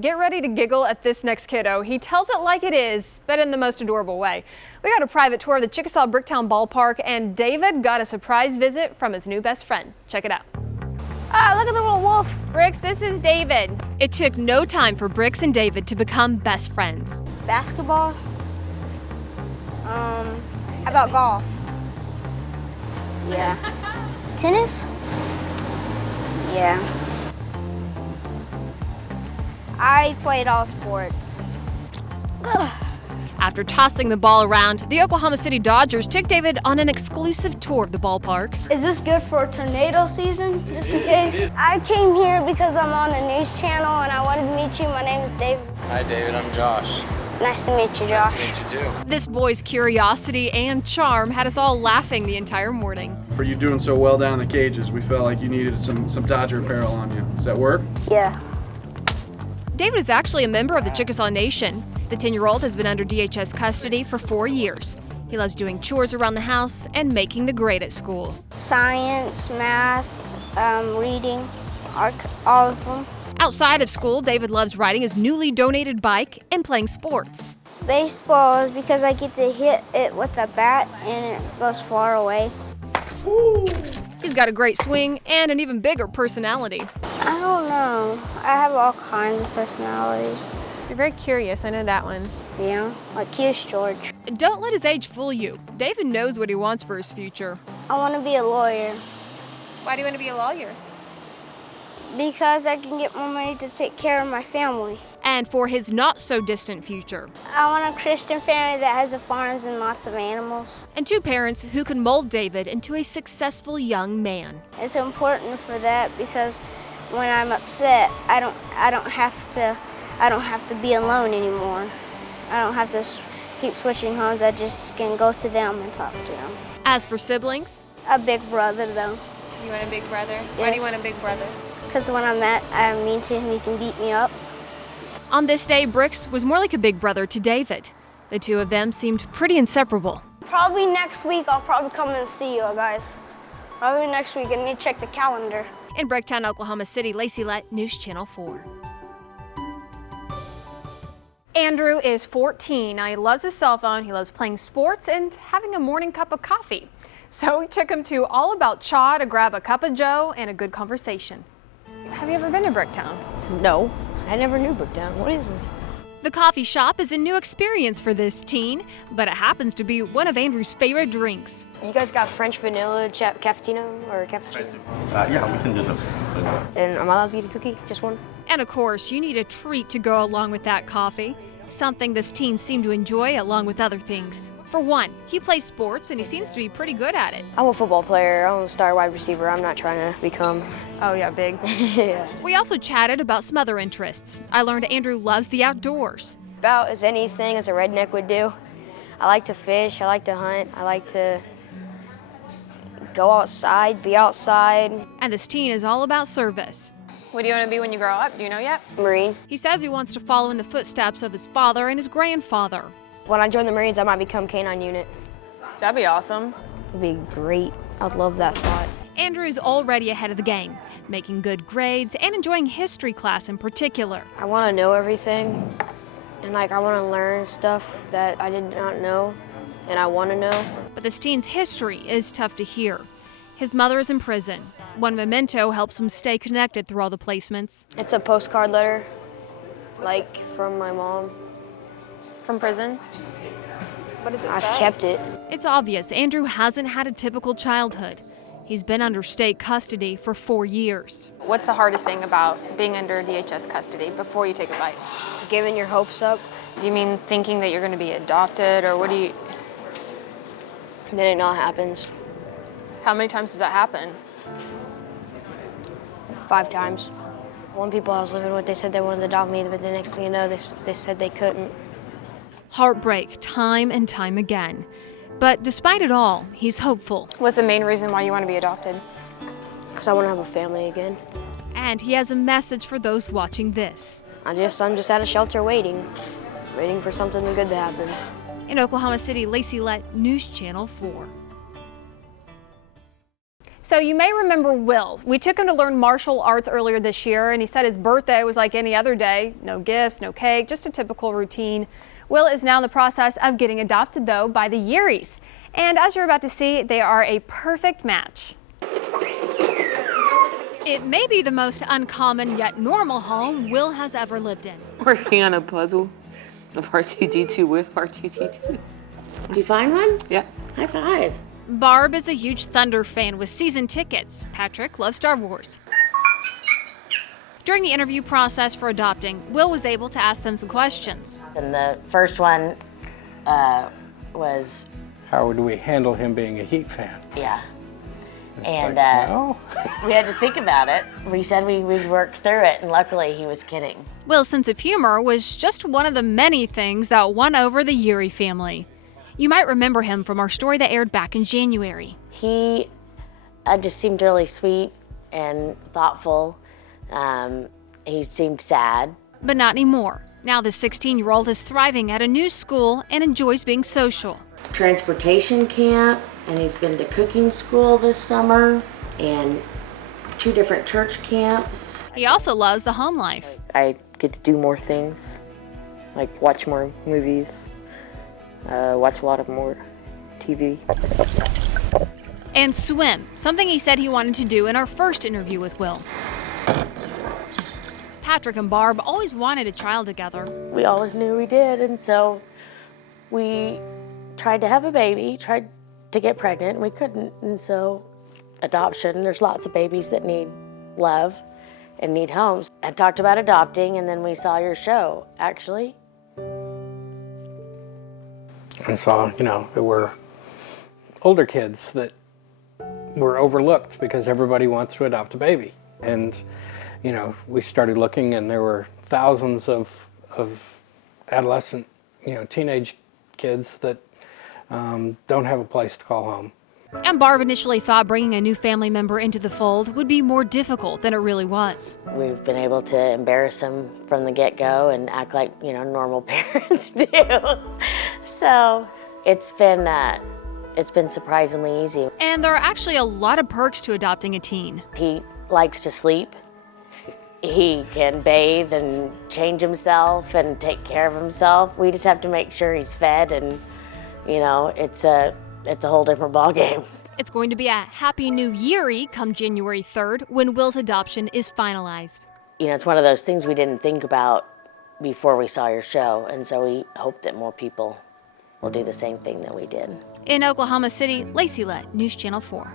Get ready to giggle at this next kiddo. He tells it like it is, but in the most adorable way. We got a private tour of the Chickasaw Bricktown Ballpark, and David got a surprise visit from his new best friend. Check it out. Ah, look at the little wolf. Bricks, this is David. It took no time for Bricks and David to become best friends. Basketball. How about golf? Yeah. Tennis? Yeah. I played all sports. After tossing the ball around, the Oklahoma City Dodgers took David on an exclusive tour of the ballpark. Is this good for tornado season, just in case? I came here because I'm on a news channel and I wanted to meet you. My name is David. Hi David, I'm Josh. Nice to meet you, Josh. Nice to meet you too. This boy's curiosity and charm had us all laughing the entire morning. For you doing so well down in the cages, we felt like you needed some Dodger apparel on you. Does that work? Yeah. David is actually a member of the Chickasaw Nation. The 10-year-old has been under DHS custody for 4 years. He loves doing chores around the house and making the grade at school. Science, math, reading, all of them. Outside of school, David loves riding his newly donated bike and playing sports. Baseball is because I get to hit it with a bat and it goes far away. He's got a great swing and an even bigger personality. I don't know. I have all kinds of personalities. You're very curious, I know that one. Yeah, like Curious George. Don't let his age fool you. David knows what he wants for his future. I want to be a lawyer Why do you want to be a lawyer? because I can get more money to take care of my family. And for his not-so-distant future. I want a Christian family that has a farms and lots of animals. And 2 parents who can mold David into a successful young man. It's important for that because when I'm upset, I don't have to be alone anymore. I don't have to keep switching homes. I just can go to them and talk to them. As for siblings, A big brother though, you want a big brother? Why do you want a big brother? because when I'm mean to him, he can beat me up. On this day, Bricks was more like a big brother to David. The 2 of them seemed pretty inseparable. Probably next week I'll probably come and see you guys. Probably next week. I need to check the calendar. In Bricktown, Oklahoma City, Lacey Lett, News Channel 4. Andrew is 14. Now, he loves his cell phone, he loves playing sports, and having a morning cup of coffee. So we took him to All About Chaw to grab a cup of joe and a good conversation. Have you ever been to Bricktown? No, I never knew Bricktown. What is this? The coffee shop is a new experience for this teen, but it happens to be one of Andrew's favorite drinks. You guys got French vanilla cappuccino or cappuccino? Yeah, we can do them. And am I allowed to eat a cookie? Just one? And of course, you need a treat to go along with that coffee. Something this teen seemed to enjoy along with other things. For one, he plays sports and he seems to be pretty good at it. I'm a football player. I'm a star wide receiver. I'm not trying to become. Oh yeah, big. Yeah. We also chatted about some other interests. I learned Andrew loves the outdoors. About as anything as a redneck would do. I like to fish. I like to hunt. I like to go outside, be outside. And this teen is all about service. What do you want to be when you grow up? Do you know yet? Marine. He says he wants to follow in the footsteps of his father and his grandfather. When I join the Marines, I might become K-9 unit. That'd be awesome. It'd be great. I'd love that spot. Andrew is already ahead of the game, making good grades and enjoying history class in particular. I want to know everything, and I want to learn stuff that I did not know, and I want to know. But this teen's history is tough to hear. His mother is in prison. One memento helps him stay connected through all the placements. It's a postcard letter, from my mom. From prison? What does it I've say? kept it. It's obvious Andrew hasn't had a typical childhood. He's been under state custody for 4 years. What's the hardest thing about being under DHS custody before you take a bite? Giving your hopes up, Do you mean thinking that you're going to be adopted, or what do you? then it not happens. How many times does that happen? 5 times. One people I was living with, they said they wanted to adopt me, but the next thing you know, they said they couldn't. Heartbreak time and time again. But despite it all, he's hopeful. What's the main reason why you want to be adopted? Because I want to have a family again. And he has a message for those watching this. I'm just at a shelter waiting for something good to happen. In Oklahoma City, Lacey Lett, News Channel 4. So you may remember Will. We took him to learn martial arts earlier this year, and he said his birthday was like any other day. No gifts, no cake, just a typical routine. Will is now in the process of getting adopted, though, by the Yearys. And as you're about to see, they are a perfect match. It may be the most uncommon yet normal home Will has ever lived in. Working on a puzzle of R2-D2 with R2-D2. Did you find one? Yeah. High five. Barb is a huge Thunder fan with season tickets. Patrick loves Star Wars. During the interview process for adopting, Will was able to ask them some questions. And the first one was, how would we handle him being a Heat fan? yeah. It's And like, no. we had to think about it. We said we'd work through it, and luckily he was kidding. Will's sense of humor was just one of the many things that won over the Yeary family. You might remember him from our story that aired back in January. He just seemed really sweet and thoughtful. He seemed sad. But not anymore. Now the 16-year-old is thriving at a new school and enjoys being social. Transportation camp, and he's been to cooking school this summer, and 2 different church camps. He also loves the home life. I get to do more things, like watch more movies, watch a lot of more TV. And swim, something he said he wanted to do in our first interview with Will. Patrick and Barb always wanted a child together. We always knew we did, and so we tried to have a baby, tried to get pregnant, and we couldn't. And so adoption, there's lots of babies that need love and need homes. I talked about adopting, and then we saw your show, actually. And saw, there were older kids that were overlooked because everybody wants to adopt a baby. And, we started looking, and there were thousands of adolescent, teenage kids that don't have a place to call home. And Barb initially thought bringing a new family member into the fold would be more difficult than it really was. We've been able to embarrass him from the get-go and act like, normal parents do. So it's been surprisingly easy. And there are actually a lot of perks to adopting a teen. He likes to sleep. He can bathe and change himself and take care of himself. We just have to make sure he's fed, and it's a whole different ballgame. It's going to be a happy new yeary come January 3rd when Will's adoption is finalized. It's one of those things we didn't think about before we saw your show, and so we hope that more people will do the same thing that we did. In Oklahoma City, Lacey Lett, News Channel 4.